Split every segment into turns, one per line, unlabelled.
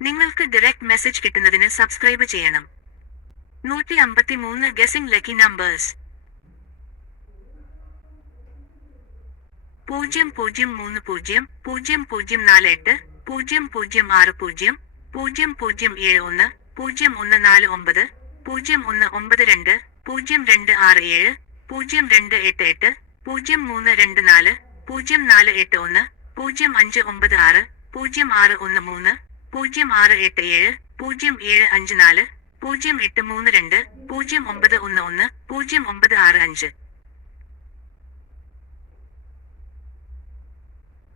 നിങ്ങൾക്ക് direct message കിട്ടുന്നതിന് subscribe ചെയ്യണം. നൂറ്റി അമ്പത്തിമൂന്ന് ഗസിംഗ് ലക്കി നമ്പേഴ്സ് പൂജ്യം പൂജ്യം മൂന്ന് പൂജ്യം പൂജ്യം പൂജ്യം നാല് എട്ട് പൂജ്യം പൂജ്യം ആറ് പൂജ്യം പൂജ്യം പൂജ്യം ഏഴ് ഒന്ന് പൂജ്യം ഒന്ന് നാല് ഒമ്പത് പൂജ്യം ഒന്ന് ഒമ്പത് രണ്ട് പൂജ്യം രണ്ട് ആറ് ഏഴ് പൂജ്യം രണ്ട് എട്ട് എട്ട് പൂജ്യം മൂന്ന് രണ്ട് നാല് പൂജ്യം നാല് എട്ട് ഒന്ന് പൂജ്യം അഞ്ച് ഒമ്പത് ആറ് പൂജ്യം ആറ് ഒന്ന് മൂന്ന് പൂജ്യം ആറ് എട്ട് ഏഴ് പൂജ്യം ഏഴ് അഞ്ച് നാല് പൂജ്യം എട്ട് മൂന്ന് രണ്ട് പൂജ്യം ഒമ്പത് ഒന്ന് ഒന്ന് പൂജ്യം ഒമ്പത് ആറ് അഞ്ച്.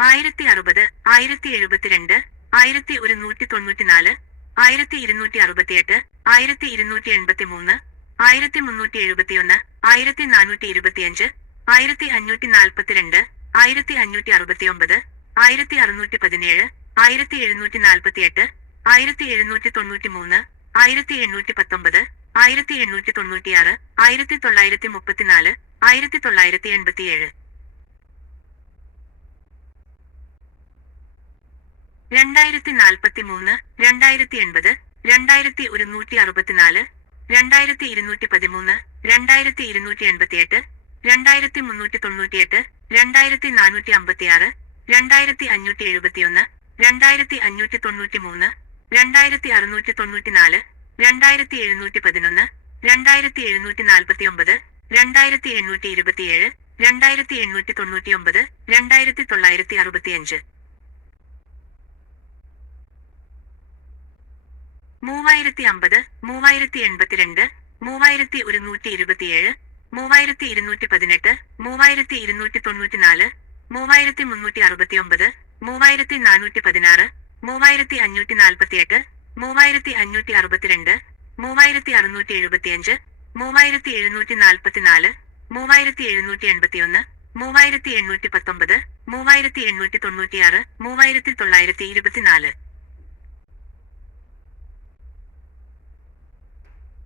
ആയിരത്തി അറുപത് ആയിരത്തി എഴുപത്തിരണ്ട് ആയിരത്തി ഒരുന്നൂറ്റി തൊണ്ണൂറ്റിനാല് ആയിരത്തി ഇരുന്നൂറ്റി അറുപത്തിയെട്ട് ആയിരത്തി ഇരുന്നൂറ്റി എൺപത്തി മൂന്ന് ആയിരത്തി മുന്നൂറ്റി എഴുപത്തിയൊന്ന് ആയിരത്തി നാനൂറ്റി ഇരുപത്തിയഞ്ച് ആയിരത്തി അഞ്ഞൂറ്റി നാൽപ്പത്തിരണ്ട് ആയിരത്തി അഞ്ഞൂറ്റി അറുപത്തിയൊമ്പത് ആയിരത്തി അറുന്നൂറ്റി പതിനേഴ് ആയിരത്തി എഴുന്നൂറ്റി നാൽപ്പത്തിയെട്ട് ആയിരത്തി എഴുന്നൂറ്റി തൊണ്ണൂറ്റി മൂന്ന് ആയിരത്തി എണ്ണൂറ്റി പത്തൊമ്പത് ആയിരത്തി എണ്ണൂറ്റി തൊണ്ണൂറ്റിയാറ് ആയിരത്തി തൊള്ളായിരത്തി മുപ്പത്തിനാല് ആയിരത്തി തൊള്ളായിരത്തി എൺപത്തിയേഴ് രണ്ടായിരത്തി നാൽപ്പത്തി മൂന്ന് രണ്ടായിരത്തി എൺപത് രണ്ടായിരത്തി ഒരുന്നൂറ്റി അറുപത്തിനാല് രണ്ടായിരത്തി ഇരുന്നൂറ്റി പതിമൂന്ന് രണ്ടായിരത്തി ഇരുന്നൂറ്റി എൺപത്തിയെട്ട് രണ്ടായിരത്തി മുന്നൂറ്റി തൊണ്ണൂറ്റിയെട്ട് രണ്ടായിരത്തി നാനൂറ്റി അമ്പത്തിയാറ് രണ്ടായിരത്തി അഞ്ഞൂറ്റി എഴുപത്തിയൊന്ന് രണ്ടായിരത്തി അഞ്ഞൂറ്റി തൊണ്ണൂറ്റി മൂന്ന് രണ്ടായിരത്തി അറുന്നൂറ്റി തൊണ്ണൂറ്റിനാല് രണ്ടായിരത്തി എഴുന്നൂറ്റി പതിനൊന്ന് രണ്ടായിരത്തി എഴുന്നൂറ്റി നാൽപ്പത്തി ഒമ്പത് രണ്ടായിരത്തി എണ്ണൂറ്റി ഇരുപത്തിയേഴ് രണ്ടായിരത്തി എണ്ണൂറ്റി തൊണ്ണൂറ്റി ഒമ്പത് രണ്ടായിരത്തി തൊള്ളായിരത്തി അറുപത്തിയഞ്ച് മൂവായിരത്തി അമ്പത് മൂവായിരത്തി എൺപത്തിരണ്ട് മൂവായിരത്തി ഒരുന്നൂറ്റി ഇരുപത്തിയേഴ് മൂവായിരത്തി ഇരുന്നൂറ്റി പതിനെട്ട് മൂവായിരത്തി ഇരുന്നൂറ്റി തൊണ്ണൂറ്റിനാല് മൂവായിരത്തി മുന്നൂറ്റി അറുപത്തിയൊമ്പത് മൂവായിരത്തി നാനൂറ്റി പതിനാറ് മൂവായിരത്തി അഞ്ഞൂറ്റി നാൽപ്പത്തിയെട്ട് മൂവായിരത്തി അഞ്ഞൂറ്റി അറുപത്തിരണ്ട് മൂവായിരത്തി അറുന്നൂറ്റി എഴുപത്തിയഞ്ച് മൂവായിരത്തി എഴുന്നൂറ്റി നാൽപ്പത്തിനാല് മൂവായിരത്തി എഴുന്നൂറ്റി എൺപത്തിയൊന്ന് മൂവായിരത്തി എണ്ണൂറ്റി പത്തൊമ്പത് മൂവായിരത്തി എണ്ണൂറ്റി തൊണ്ണൂറ്റിയാറ് മൂവായിരത്തി തൊള്ളായിരത്തി ഇരുപത്തിനാല്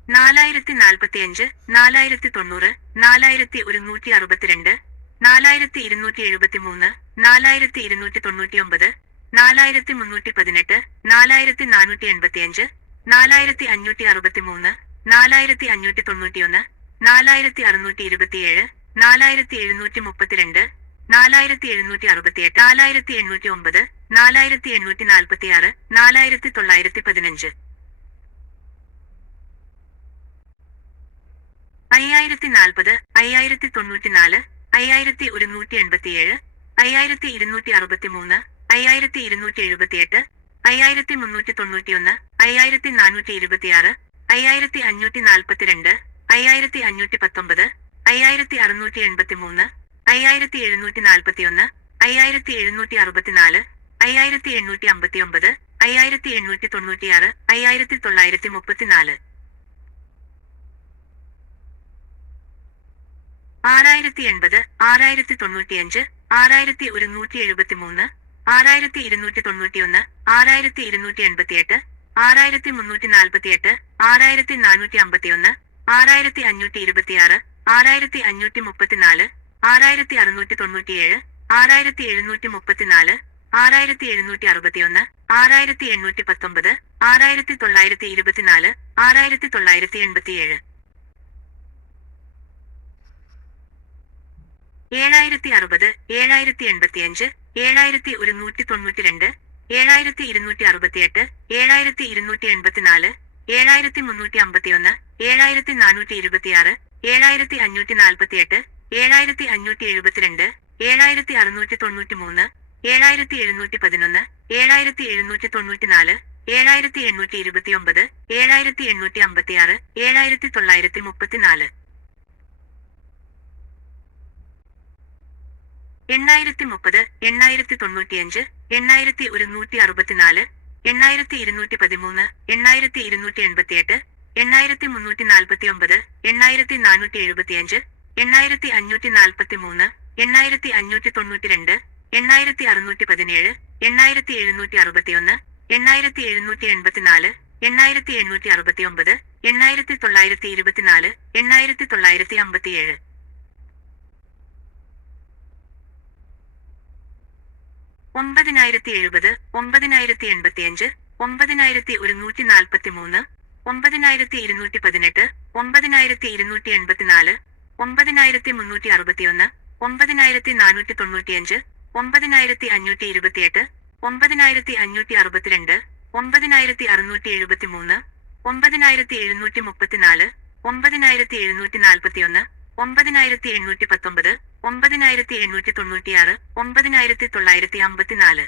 നാലായിരത്തി നാൽപ്പത്തിയഞ്ച് നാലായിരത്തി തൊണ്ണൂറ് നാലായിരത്തി ഒരുന്നൂറ്റി അറുപത്തിരണ്ട് നാലായിരത്തി ഇരുന്നൂറ്റി എഴുപത്തിമൂന്ന് നാലായിരത്തി ഇരുന്നൂറ്റി തൊണ്ണൂറ്റിയൊമ്പത് നാലായിരത്തി മുന്നൂറ്റി പതിനെട്ട് നാലായിരത്തി നാനൂറ്റി എൺപത്തിയഞ്ച് നാലായിരത്തി അഞ്ഞൂറ്റി അറുപത്തിമൂന്ന് നാലായിരത്തി അഞ്ഞൂറ്റി തൊണ്ണൂറ്റിയൊന്ന് നാലായിരത്തി അറുന്നൂറ്റി ഇരുപത്തിയേഴ് നാലായിരത്തി എഴുന്നൂറ്റി മുപ്പത്തിരണ്ട് നാലായിരത്തി എഴുന്നൂറ്റി അറുപത്തിയെട്ട് നാലായിരത്തി എണ്ണൂറ്റി ഒമ്പത് നാലായിരത്തി എണ്ണൂറ്റി നാൽപ്പത്തിയാറ് നാലായിരത്തി തൊള്ളായിരത്തി പതിനഞ്ച് അയ്യായിരത്തി നാൽപ്പത് അയ്യായിരത്തി തൊണ്ണൂറ്റിനാല് അയ്യായിരത്തി ഒരുന്നൂറ്റി എൺപത്തിയേഴ് അയ്യായിരത്തി ഇരുന്നൂറ്റി അറുപത്തിമൂന്ന് അയ്യായിരത്തി ഇരുന്നൂറ്റി എഴുപത്തിയെട്ട് അയ്യായിരത്തി മുന്നൂറ്റി തൊണ്ണൂറ്റിയൊന്ന് അയ്യായിരത്തി നാനൂറ്റി ഇരുപത്തിയാറ് അയ്യായിരത്തി അഞ്ഞൂറ്റി നാൽപ്പത്തിരണ്ട് അയ്യായിരത്തി അഞ്ഞൂറ്റി പത്തൊമ്പത് അയ്യായിരത്തി അറുന്നൂറ്റി എൺപത്തിമൂന്ന് അയ്യായിരത്തി എഴുന്നൂറ്റി നാൽപ്പത്തിയൊന്ന് അയ്യായിരത്തി എഴുന്നൂറ്റി അറുപത്തിനാല് അയ്യായിരത്തി എണ്ണൂറ്റി അമ്പത്തിയൊമ്പത് അയ്യായിരത്തി എണ്ണൂറ്റി തൊണ്ണൂറ്റിയാറ് അയ്യായിരത്തി തൊള്ളായിരത്തി മുപ്പത്തിനാല് ആറായിരത്തി എൺപത് ആറായിരത്തി തൊണ്ണൂറ്റിയഞ്ച് ആറായിരത്തി ഒരുന്നൂറ്റി എഴുപത്തിമൂന്ന് ആറായിരത്തി ഇരുന്നൂറ്റി തൊണ്ണൂറ്റിയൊന്ന് ആറായിരത്തി ഇരുന്നൂറ്റി എൺപത്തിയെട്ട് ആറായിരത്തി മുന്നൂറ്റി നാൽപ്പത്തിയെട്ട് ആറായിരത്തി നാനൂറ്റി അമ്പത്തിയൊന്ന് ആറായിരത്തി അഞ്ഞൂറ്റി ഇരുപത്തിയാറ് ആറായിരത്തി അഞ്ഞൂറ്റി മുപ്പത്തിനാല് ആറായിരത്തി അറുന്നൂറ്റി തൊണ്ണൂറ്റിയേഴ് ആറായിരത്തി എഴുന്നൂറ്റി മുപ്പത്തിനാല് ആറായിരത്തി എഴുന്നൂറ്റി അറുപത്തിയൊന്ന് ആറായിരത്തി എണ്ണൂറ്റി പത്തൊമ്പത് ആറായിരത്തി തൊള്ളായിരത്തി ഇരുപത്തിനാല് ആറായിരത്തി തൊള്ളായിരത്തി എൺപത്തിയേഴ്. ഏഴായിരത്തി അറുപത് ഏഴായിരത്തി എൺപത്തിയഞ്ച് ഏഴായിരത്തി ഒരുന്നൂറ്റി തൊണ്ണൂറ്റിരണ്ട് ഏഴായിരത്തി ഇരുന്നൂറ്റി അറുപത്തിയെട്ട് ഏഴായിരത്തി ഇരുന്നൂറ്റി എൺപത്തിനാല് ഏഴായിരത്തി മുന്നൂറ്റി അമ്പത്തിയൊന്ന് ഏഴായിരത്തി നാനൂറ്റി ഇരുപത്തിയാറ് ഏഴായിരത്തി അഞ്ഞൂറ്റി നാൽപ്പത്തിയെട്ട് ഏഴായിരത്തി അഞ്ഞൂറ്റി എഴുപത്തിരണ്ട് ഏഴായിരത്തി അറുന്നൂറ്റി തൊണ്ണൂറ്റി മൂന്ന് ഏഴായിരത്തി എഴുന്നൂറ്റി പതിനൊന്ന് ഏഴായിരത്തി എഴുന്നൂറ്റി തൊണ്ണൂറ്റിനാല് ഏഴായിരത്തി എണ്ണൂറ്റി ഇരുപത്തിയൊമ്പത് ഏഴായിരത്തി എണ്ണൂറ്റി അമ്പത്തിയാറ് ഏഴായിരത്തി തൊള്ളായിരത്തി മുപ്പത്തിനാല് എണ്ണായിരത്തി മുപ്പത് എണ്ണായിരത്തി തൊണ്ണൂറ്റിയഞ്ച് എണ്ണായിരത്തി ഒരുന്നൂറ്റി അറുപത്തിനാല് എണ്ണായിരത്തി ഇരുന്നൂറ്റി പതിമൂന്ന് എണ്ണായിരത്തി ഇരുന്നൂറ്റി എൺപത്തിയെട്ട് എണ്ണായിരത്തി മുന്നൂറ്റി നാൽപ്പത്തി ഒമ്പത് എണ്ണായിരത്തി നാനൂറ്റി എഴുപത്തിയഞ്ച് എണ്ണായിരത്തി അഞ്ഞൂറ്റി നാൽപ്പത്തി മൂന്ന് എണ്ണായിരത്തി അഞ്ഞൂറ്റി തൊണ്ണൂറ്റി രണ്ട് എണ്ണായിരത്തി അറുന്നൂറ്റി പതിനേഴ് എണ്ണായിരത്തി എഴുന്നൂറ്റി അറുപത്തിയൊന്ന് എണ്ണായിരത്തി എഴുന്നൂറ്റി എൺപത്തിനാല് എണ്ണായിരത്തി എണ്ണൂറ്റി അറുപത്തിയൊമ്പത് എണ്ണായിരത്തി തൊള്ളായിരത്തി ഇരുപത്തിനാല് എണ്ണായിരത്തി തൊള്ളായിരത്തി അമ്പത്തിയേഴ് ഒമ്പതിനായിരത്തി എഴുപത് ഒമ്പതിനായിരത്തി എൺപത്തിയഞ്ച് ഒമ്പതിനായിരത്തി ഒരുന്നൂറ്റി നാൽപ്പത്തി മൂന്ന് ഒമ്പതിനായിരത്തി ഇരുന്നൂറ്റി പതിനെട്ട് ഒമ്പതിനായിരത്തി ഇരുന്നൂറ്റി എൺപത്തിനാല് ഒമ്പതിനായിരത്തി മുന്നൂറ്റി അറുപത്തിയൊന്ന് ഒമ്പതിനായിരത്തി നാനൂറ്റി തൊണ്ണൂറ്റിയഞ്ച് ഒമ്പതിനായിരത്തി അഞ്ഞൂറ്റി ഇരുപത്തിയെട്ട് ഒമ്പതിനായിരത്തി അഞ്ഞൂറ്റി അറുപത്തിരണ്ട് ഒമ്പതിനായിരത്തി അറുന്നൂറ്റി എഴുപത്തി മൂന്ന് ഒമ്പതിനായിരത്തി എഴുന്നൂറ്റി മുപ്പത്തിനാല് ഒമ്പതിനായിരത്തി എഴുന്നൂറ്റി നാൽപ്പത്തിയൊന്ന് ഒമ്പതിനായിരത്തി എണ്ണൂറ്റി പത്തൊമ്പത് ഒമ്പതിനായിരത്തി എണ്ണൂറ്റി തൊണ്ണൂറ്റിയാറ് ഒമ്പതിനായിരത്തി തൊള്ളായിരത്തി അമ്പത്തിനാല്.